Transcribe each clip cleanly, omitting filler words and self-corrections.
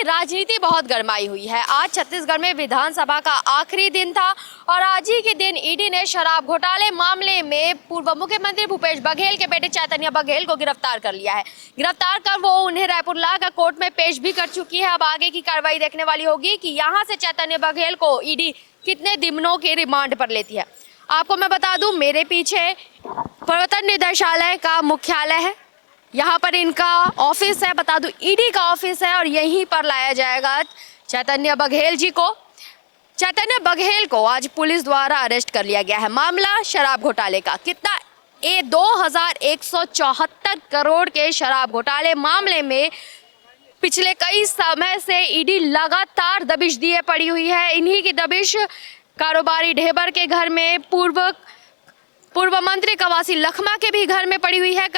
की राजनीति बहुत गरमाई हुई है। आज छत्तीसगढ़ में विधानसभा का आखिरी दिन था और आज ही के दिन ईडी ने शराब घोटाले मामले में पूर्व मुख्यमंत्री भूपेश बघेल के बेटे चैतन्य बघेल को गिरफ्तार कर लिया है। गिरफ्तार कर वो उन्हें रायपुर लाकर कोर्ट में पेश भी कर चुकी है। अब आगे की कार्रवाई देखने वाली होगी कि यहाँ से चैतन्य बघेल को ईडी कितने दिनों के रिमांड पर लेती है। आपको मैं बता दूं, मेरे पीछे प्रवर्तन निदेशालय का मुख्यालय है, यहाँ पर इनका ऑफिस है, बता दूं ईडी का ऑफिस है और यहीं पर लाया जाएगा चैतन्य बघेल जी को। चैतन्य बघेल को आज पुलिस द्वारा अरेस्ट कर लिया गया है। मामला शराब घोटाले का। कितना 2174 करोड़ के शराब घोटाले मामले में पिछले कई समय से ईडी लगातार दबिश दिए पड़ी हुई है। इन्हीं की दबिश कारोबारी ढेबर के घर में, पूर्व मंत्री कवासी लखमा के भी घर में पड़ी हुई है।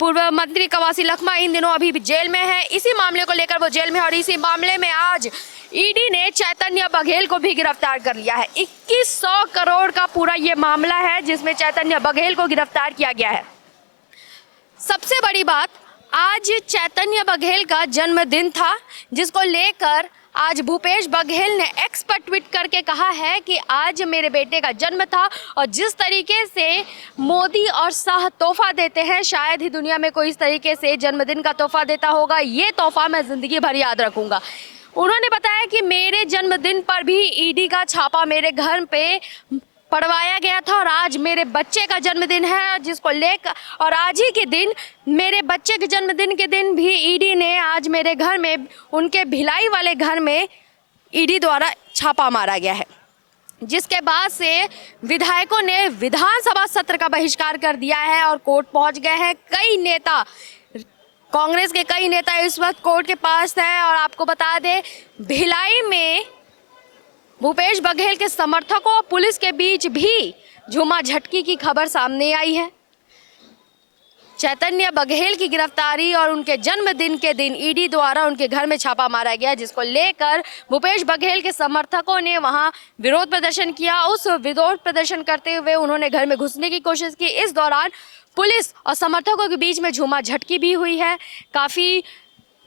पूर्व मंत्री कवासी लखमा इन दिनों अभी भी जेल में है। इसी मामले को लेकर वो जेल में है और इसी मामले में आज ईडी ने चैतन्य बघेल को भी गिरफ्तार कर लिया है। 2100 करोड़ का पूरा ये मामला है जिसमें चैतन्य बघेल को गिरफ्तार किया गया है। सबसे बड़ी बात, आज चैतन्य बघेल का जन्मदिन था, जिसको लेकर आज भूपेश बघेल ने एक्स पर ट्वीट करके कहा है कि आज मेरे बेटे का जन्म था और जिस तरीके से मोदी और शाह तोहफा देते हैं, शायद ही दुनिया में कोई इस तरीके से जन्मदिन का तोहफा देता होगा। ये तोहफा मैं ज़िंदगी भर याद रखूंगा। उन्होंने बताया कि मेरे जन्मदिन पर भी ईडी का छापा मेरे घर पे पड़वाया गया था और आज मेरे बच्चे का जन्मदिन है, जिसको लेकर और आज ही के दिन मेरे बच्चे के जन्मदिन के दिन भी ईडी ने आज मेरे घर में, उनके भिलाई वाले घर में ईडी द्वारा छापा मारा गया है। जिसके बाद से विधायकों ने विधानसभा सत्र का बहिष्कार कर दिया है और कोर्ट पहुंच गए हैं। कई नेता, कांग्रेस के कई नेता इस वक्त कोर्ट के पास हैं और आपको बता दें, भिलाई में भूपेश बघेल के समर्थकों और पुलिस के बीच भी झूमाझटकी की खबर सामने आई है। चैतन्य बघेल की गिरफ्तारी और उनके जन्मदिन के दिन ईडी द्वारा उनके घर में छापा मारा गया, जिसको लेकर भूपेश बघेल के समर्थकों ने वहां विरोध प्रदर्शन किया। उस विरोध प्रदर्शन करते हुए उन्होंने घर में घुसने की कोशिश की। इस दौरान पुलिस और समर्थकों के बीच में झूमाझटकी भी हुई है। काफ़ी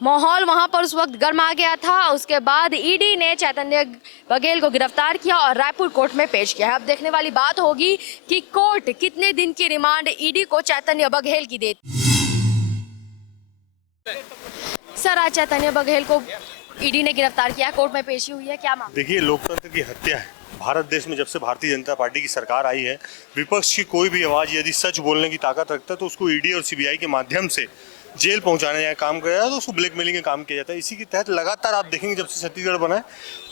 माहौल वहां पर उस वक्त गर्म आ गया था। उसके बाद ईडी ने चैतन्य बघेल को गिरफ्तार किया और रायपुर कोर्ट में पेश किया है। अब देखने वाली बात होगी कि कोर्ट कितने दिन की रिमांड ईडी को चैतन्य बघेल की देती। सर, आज चैतन्य बघेल को ईडी ने गिरफ्तार किया, कोर्ट में पेशी हुई है, क्या मामला? देखिए, लोकतंत्र की हत्या है। भारत देश में जब से भारतीय जनता पार्टी की सरकार आई है, विपक्ष की कोई भी आवाज यदि सच बोलने की ताकत रखता है तो उसको ईडी और सीबीआई के माध्यम से जेल पहुंचाने का काम किया जाता है, तो उसको ब्लैकमेलिंग का काम किया जाता है। इसी के तहत लगातार आप देखेंगे जब से छत्तीसगढ़ बना है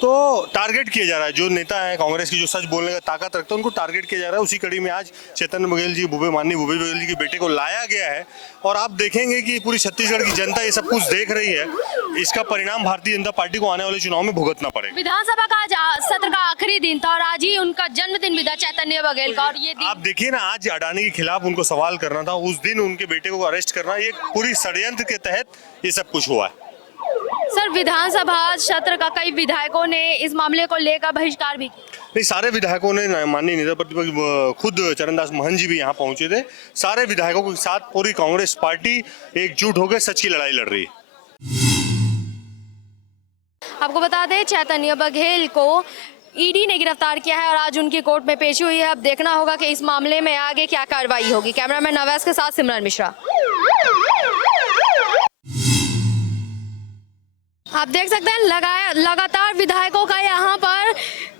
तो टारगेट किया जा रहा है। जो नेता है कांग्रेस की, जो सच बोलने का ताकत रखते हैं, उनको टारगेट किया जा रहा है। उसी कड़ी में आज चैतन्य बघेल जी, माननीय भूपेश बघेल जी के बेटे को लाया गया है और आप देखेंगे कि पूरी छत्तीसगढ़ की जनता ये सब कुछ देख रही है। इसका परिणाम भारतीय जनता पार्टी को आने वाले चुनाव में भुगतना पड़ेगा। विधानसभा का आज सत्र का आखिरी दिन था और आज ही उनका जन्मदिन भी था चैतन्य बघेल का। और ये आप देखिए ना, आज अडानी के खिलाफ उनको सवाल करना था, उस दिन उनके बेटे को अरेस्ट करना, ये पूरी षड्यंत्र के तहत ये सब कुछ हुआ है। सर, विधानसभा सत्र का कई विधायकों ने इस मामले को लेकर बहिष्कार भी किया। नहीं, सारे विधायकों ने, माननीय नेता प्रतिपक्ष खुद चरणदास महंत जी भी यहाँ पहुंचे थे। सारे विधायकों के साथ पूरी कांग्रेस पार्टी एकजुट होकर सच की लड़ाई लड़ रही है। आपको बता दें, चैतन्य बघेल को ईडी ने गिरफ्तार किया है और आज उनकी कोर्ट में पेशी हुई है। अब देखना होगा कि इस मामले में आगे क्या कार्रवाई होगी। कैमरामैन नवैस के साथ सिमरन मिश्रा। आप देख सकते हैं लगातार विधायकों का यहाँ पर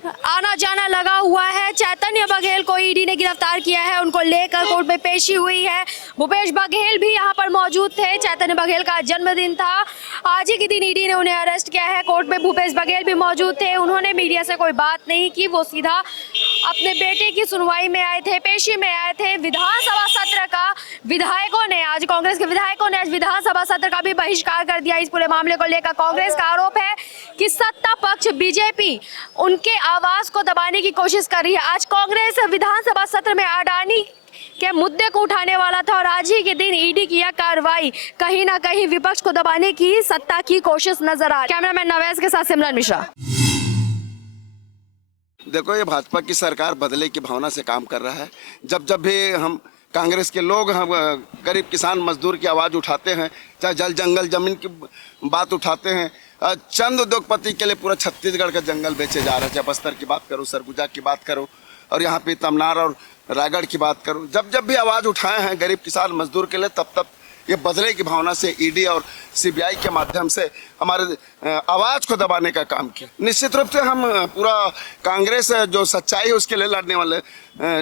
आना जाना लगा हुआ है। चैतन्य बघेल को ईडी ने गिरफ्तार किया है, उनको लेकर कोर्ट में पेशी हुई है। भूपेश बघेल भी यहाँ पर मौजूद थे। चैतन्य बघेल का जन्मदिन था, आज ही के दिन ईडी ने उन्हें अरेस्ट किया है। कोर्ट में भूपेश बघेल भी मौजूद थे। उन्होंने मीडिया से कोई बात नहीं की, वो सीधा अपने बेटे की सुनवाई में आए थे, पेशी में आए थे। विधानसभा सत्र का विधायकों ने आज, कांग्रेस के विधायकों ने आज विधानसभा सत्र का भी बहिष्कार कर दिया। इस पूरे मामले को लेकर कांग्रेस का आरोप है कि सत्ता पक्ष बीजेपी उनके आवाज को दबाने की कोशिश कर रही है। आज कांग्रेस विधानसभा सत्र में अडानी के मुद्दे को उठाने वाला था और आज ही के दिन ईडी की यह कार्रवाई कहीं ना कहीं विपक्ष को दबाने की, सत्ता की कोशिश नजर आ रही है। कैमरामैन नवैस के साथ सिमरन मिश्रा। देखो, ये भाजपा की सरकार बदले की भावना से काम कर रहा है। जब भी हम कांग्रेस के लोग, हम गरीब किसान मजदूर की आवाज़ उठाते हैं, चाहे जल जंगल जमीन की बात उठाते हैं, चंद उद्योगपति के लिए पूरा छत्तीसगढ़ का जंगल बेचे जा रहे हैं। चाहे बस्तर की बात करो, सरगुजा की बात करो, और यहाँ पे तमनार और रायगढ़ की बात करो। जब जब भी आवाज उठाए हैं गरीब किसान मजदूर के लिए, तब तब ये बदले की भावना से ईडी और सीबीआई के माध्यम से हमारे आवाज को दबाने का काम किया। निश्चित रूप से हम पूरा कांग्रेस जो सच्चाई है उसके लिए लड़ने वाले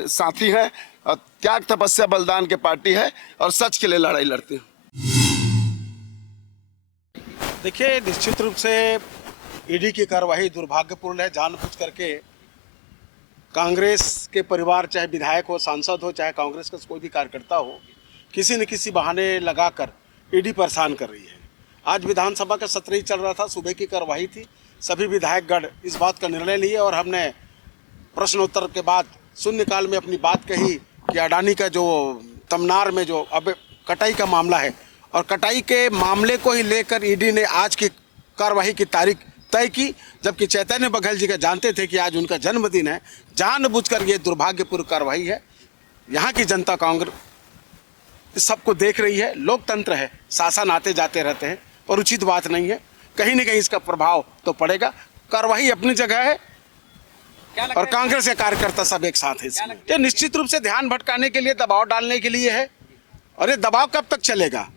साथी हैं, और त्याग तपस्या बलिदान के पार्टी है और सच के लिए लड़ाई लड़ती है। देखिए, निश्चित रूप से ईडी की कार्रवाई दुर्भाग्यपूर्ण है। जानबूझ करके कांग्रेस के परिवार, चाहे विधायक हो, सांसद हो, चाहे कांग्रेस का कोई भी कार्यकर्ता हो, किसी न किसी बहाने लगाकर ईडी परेशान कर रही है। आज विधानसभा का सत्र ही चल रहा था, सुबह की कार्रवाई थी। सभी विधायकगण इस बात का निर्णय लिए और हमने प्रश्नोत्तर के बाद शून्यकाल में अपनी बात कही कि अडानी का जो तमनार में जो अब कटाई का मामला है, और कटाई के मामले को ही लेकर ईडी ने आज की कार्रवाई की तारीख तय की, जबकि चैतन्य बघेल जी का जानते थे कि आज उनका जन्मदिन है। जानबूझकर ये दुर्भाग्यपूर्ण कार्रवाई है। यहाँ की जनता कांग्रेस सबको देख रही है। लोकतंत्र है, शासन आते जाते रहते हैं, और उचित बात नहीं है। कहीं न कहीं इसका प्रभाव तो पड़ेगा। कार्रवाई अपनी जगह है और कांग्रेस के कार्यकर्ता सब एक साथ है इसमें। ये निश्चित रूप से ध्यान भटकाने के लिए, दबाव डालने के लिए है। और ये दबाव कब तक चलेगा?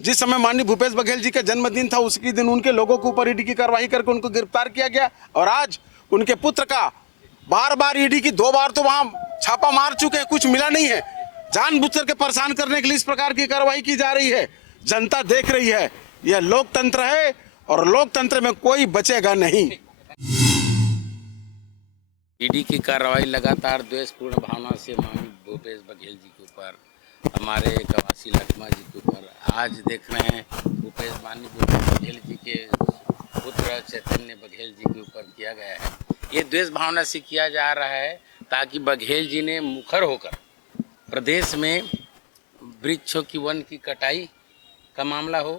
जिस समय माननीय भूपेश बघेल जी का जन्मदिन था, उसी दिन उनके लोगों के ऊपर ईडी की कार्रवाई करके उनको गिरफ्तार किया गया, और आज उनके पुत्र का बार बार ईडी की 2 बार तो वहां छापा मार चुके हैं, कुछ मिला नहीं है। जानबूझकर के परेशान करने के लिए इस प्रकार की कार्रवाई की जा रही है। जनता देख रही है। यह लोकतंत्र है और लोकतंत्र में कोई बचेगा नहीं। ईडी की कार्रवाई लगातार द्वेषपूर्ण भावना से माननीय भूपेश बघेल जी के ऊपर, हमारे कवासी लखमा जी के ऊपर, आज देख रहे हैं माननीय भूपेश बघेल जी के पुत्र चैतन्य बघेल जी के ऊपर किया गया है। ये द्वेष भावना से किया जा रहा है ताकि बघेल जी ने मुखर होकर प्रदेश में वृक्षों की, वन की कटाई का मामला हो,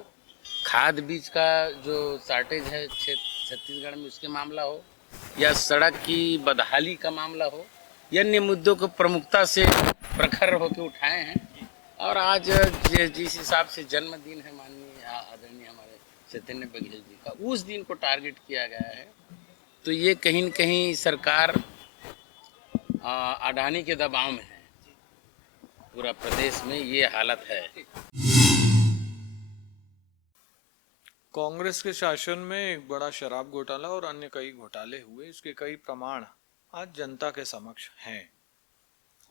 खाद बीज का जो शॉर्टेज है छत्तीसगढ़ में उसके मामला हो, या सड़क की बदहाली का मामला हो, या अन्य मुद्दों को प्रमुखता से प्रखर होकर उठाए हैं। और आज जिस हिसाब से जन्मदिन है माननीय आदरणीय हमारे चैतन्य बघेल जी का, उस दिन को टारगेट किया गया है। तो ये कहीं न कहीं सरकार अडानी के दबाव में है। पूरा प्रदेश में ये हालत है। कांग्रेस के शासन में एक बड़ा शराब घोटाला और अन्य कई घोटाले हुए, इसके कई प्रमाण आज जनता के समक्ष हैं।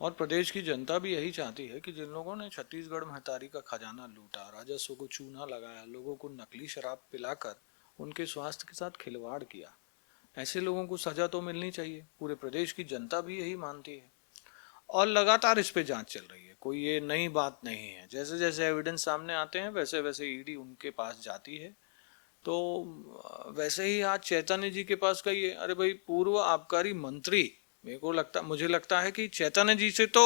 और प्रदेश की जनता भी यही चाहती है कि जिन लोगों ने छत्तीसगढ़ महतारी का खजाना लूटा, राजस्व को चूना लगाया, लोगों को नकली शराब पिलाकर उनके स्वास्थ्य के साथ खिलवाड़ किया, ऐसे लोगों को सजा तो मिलनी चाहिए। पूरे प्रदेश की जनता भी यही मानती है और लगातार इस पे जांच चल रही है। कोई ये नई बात नहीं है। जैसे जैसे एविडेंस सामने आते हैं वैसे वैसे ईडी उनके पास जाती है। तो वैसे ही आज चैतन्य जी के पास गई है। अरे भाई, पूर्व आबकारी मंत्री, मुझे लगता है कि चैतन्य जी से तो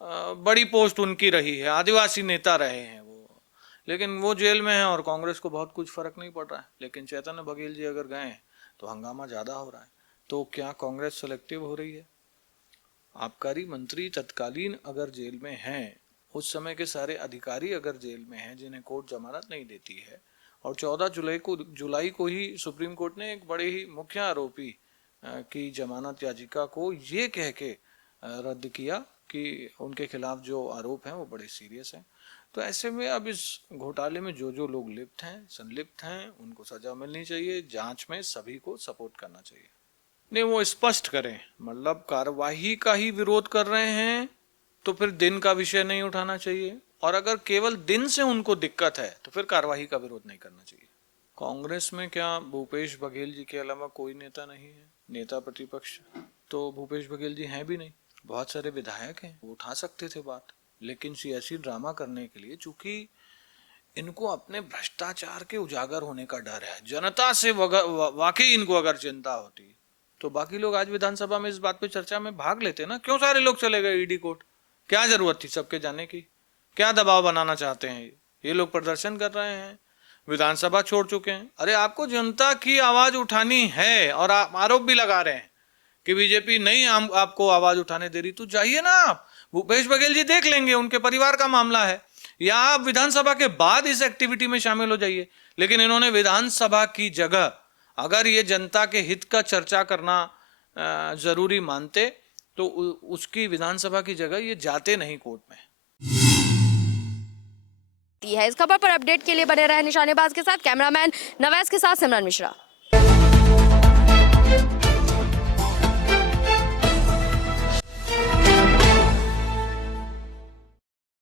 बड़ी पोस्ट उनकी रही है, आदिवासी नेता रहे हैं वो, लेकिन वो जेल में है और कांग्रेस को बहुत कुछ फर्क नहीं पड़ रहा है। लेकिन चैतन्य बघेल जी अगर गए तो हंगामा ज्यादा हो रहा है। तो क्या कांग्रेस सेलेक्टिव हो रही है? आबकारी मंत्री तत्कालीन अगर जेल में हैं, उस समय के सारे अधिकारी अगर जेल में हैं जिन्हें कोर्ट जमानत नहीं देती है, और 14 जुलाई को ही सुप्रीम कोर्ट ने एक बड़े ही मुख्य आरोपी की जमानत याचिका को ये कह के रद्द किया कि उनके खिलाफ जो आरोप हैं वो बड़े सीरियस हैं। तो ऐसे में अब इस घोटाले में जो लोग संलिप्त हैं उनको सजा मिलनी चाहिए। जांच में सभी को सपोर्ट करना चाहिए। नहीं, वो स्पष्ट करें, मतलब कार्यवाही का ही विरोध कर रहे हैं तो फिर दिन का विषय नहीं उठाना चाहिए, और अगर केवल दिन से उनको दिक्कत है तो फिर कार्यवाही का विरोध नहीं करना चाहिए। कांग्रेस में क्या भूपेश बघेल जी के अलावा कोई नेता नहीं है? नेता प्रतिपक्ष तो भूपेश बघेल जी हैं भी नहीं। बहुत सारे विधायक हैं, वो उठा सकते थे बात, लेकिन सियासी ड्रामा करने के लिए, चूंकि इनको अपने भ्रष्टाचार के उजागर होने का डर है, जनता से वाकई इनको अगर चिंता होती तो बाकी लोग आज विधानसभा में इस बात पे चर्चा में भाग लेते ना। क्यों सारे लोग चले गए ईडी कोर्ट? क्या जरूरत थी सबके जाने की? क्या दबाव बनाना चाहते हैं ये लोग? प्रदर्शन कर रहे हैं, विधानसभा छोड़ चुके हैं। अरे आपको जनता की आवाज उठानी है और आप आरोप भी लगा रहे हैं कि बीजेपी नहीं आपको आवाज उठाने दे रही, तो जाइए ना आप, भूपेश बघेल जी देख लेंगे, उनके परिवार का मामला है, या आप विधानसभा के बाद इस एक्टिविटी में शामिल हो जाइए। लेकिन इन्होंने विधानसभा की जगह, अगर ये जनता के हित का चर्चा करना जरूरी मानते तो उसकी विधानसभा की जगह ये जाते नहीं कोर्ट में। है इस खबर पर अपडेट के लिए बने रहे निशानेबाज के साथ। कैमरामैन नवैस के साथ सिमरन मिश्रा।